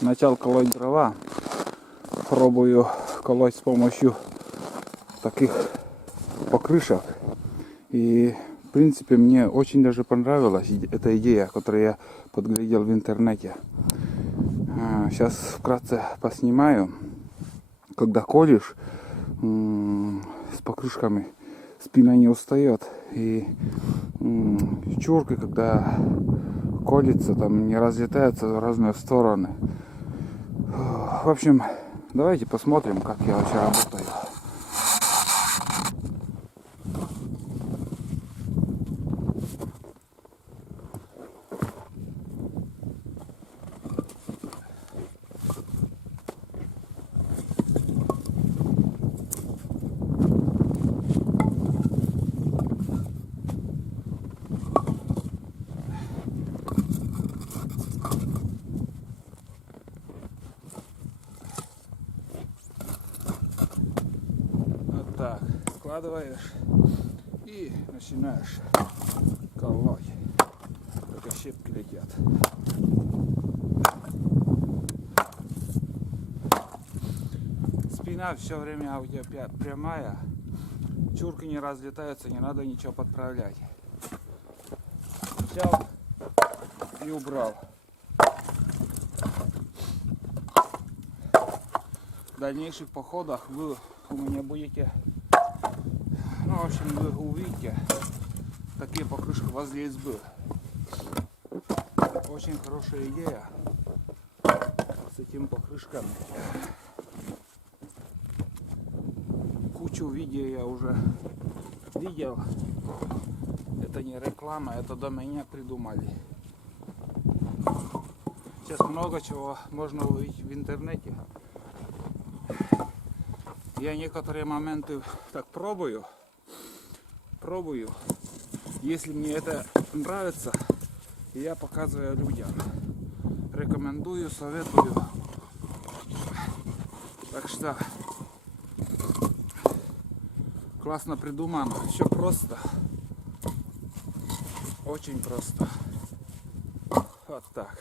начал колоть дрова. Пробую колоть с помощью таких покрышек. И в принципе мне очень даже понравилась эта идея, которую я подглядел в интернете. Сейчас вкратце поснимаю. Когда колешь с покрышками, спина не устает. И чурка, когда колется, там не разлетается в разные стороны. В общем, давайте посмотрим, как я вообще работаю. Вот так, складываешь и начинаешь колоть. Только щепки летят. Спина все время у тебя прямая. Чурки не разлетаются, не надо ничего подправлять. Взял и убрал. В дальнейших походах вы у меня будете, ну, в общем, вы увидите, такие покрышки у вас здесь были. Очень хорошая идея с этими покрышками. Кучу видео я уже видел. Это не реклама, это до меня придумали. Сейчас много чего можно увидеть в интернете. Я некоторые моменты так пробую. Если мне это нравится, я показываю людям. Рекомендую, советую. Так что классно придумано. Все просто. Очень просто. Вот так.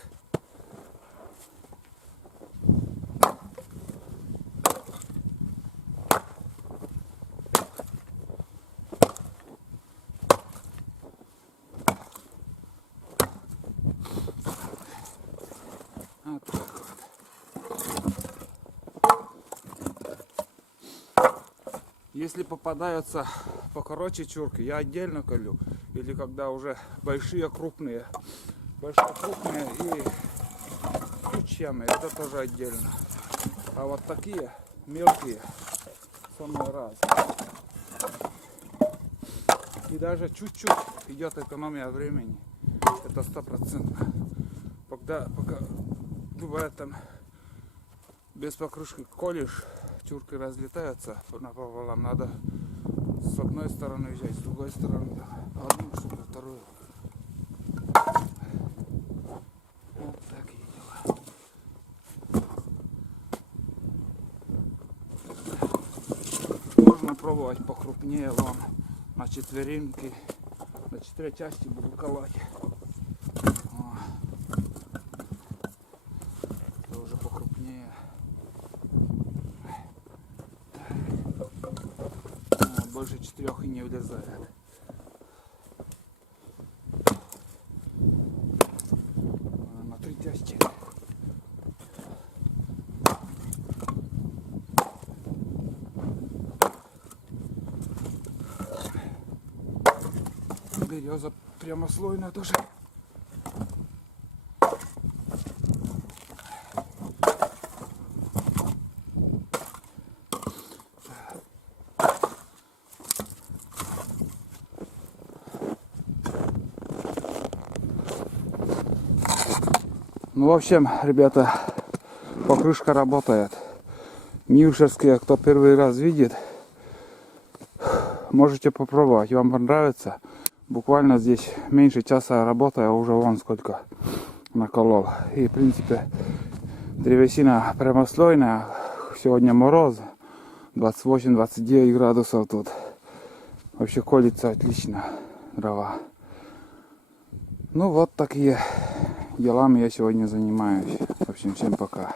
Вот так вот. Если попадаются покороче чурки, я отдельно колю. Или когда уже большие, крупные и кучами, это тоже отдельно. А вот такие мелкие, самые разные. И даже чуть-чуть идет экономия времени. Это 100%. Пока бывает там без покрышки колешь, чурки разлетаются напополам. Надо с одной стороны взять, с другой стороны одну штуку, вторую. Вот такие дела. Можно пробовать покрупнее, вон на четверинки, на 4 части буду колоть. Это уже покрупнее. Больше 4 и не влезает. На 3 части. Береза прямослойная тоже. Ну, в общем, ребята, покрышка работает. Нившерские, кто первый раз видит, можете попробовать, вам понравится. Буквально здесь меньше часа работая, уже вон сколько наколол. И в принципе древесина прямослойная. Сегодня мороз, 28-29 градусов тут. Вообще колется отлично дрова. Ну вот такие делами я сегодня занимаюсь. Вообще общем, всем пока.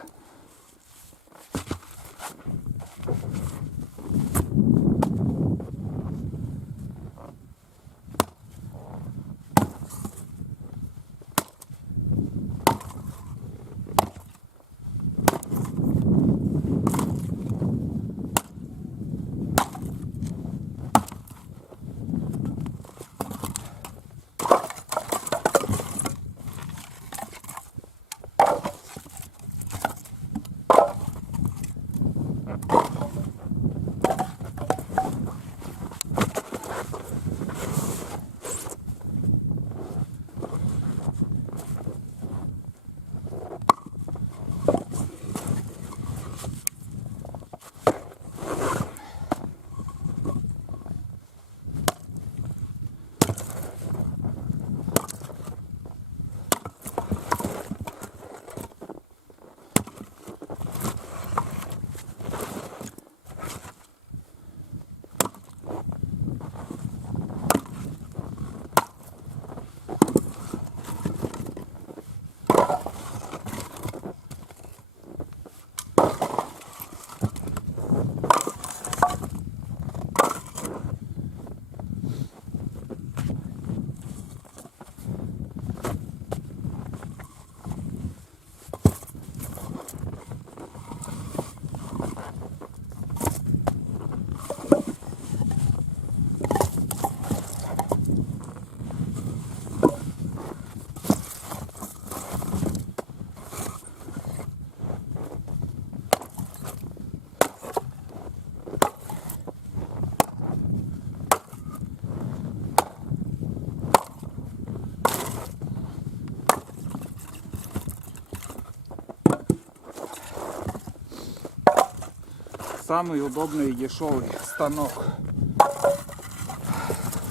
Самый удобный и дешевый станок,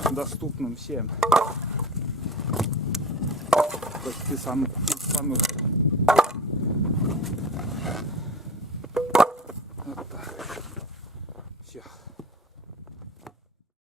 доступным всем. Почти самых